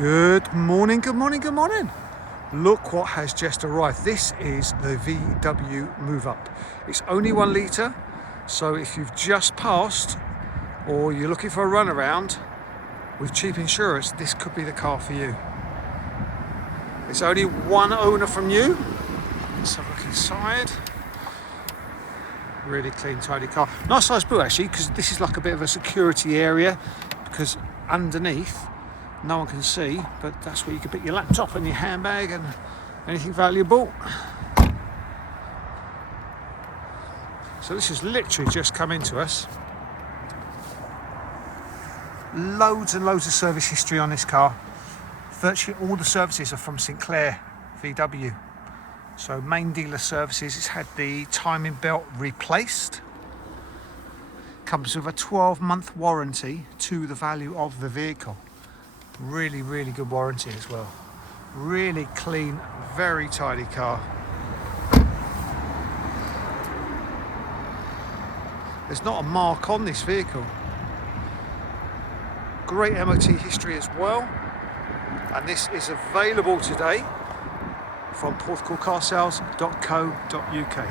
Good morning, good morning, good morning. Look what has just arrived. This is the VW Move Up. It's only 1 litre, so if you've just passed or you're looking for a runaround with cheap insurance, this could be the car for you. It's only one owner from you. Let's have a look inside. Really clean, tidy car. Nice size boot actually, because this is like a bit of a security area, because underneath no one can see, but that's where you can put your laptop and your handbag and anything valuable. So this has literally just come into us. Loads and loads of service history on this car. Virtually all the services are from Sinclair VW. So main dealer services. It's had the timing belt replaced. Comes with a 12-month warranty to the value of the vehicle. Really, really good warranty as well. Really clean, very tidy car. There's not a mark on this vehicle. Great MOT history as well. And this is available today from porthcallcarsales.co.uk.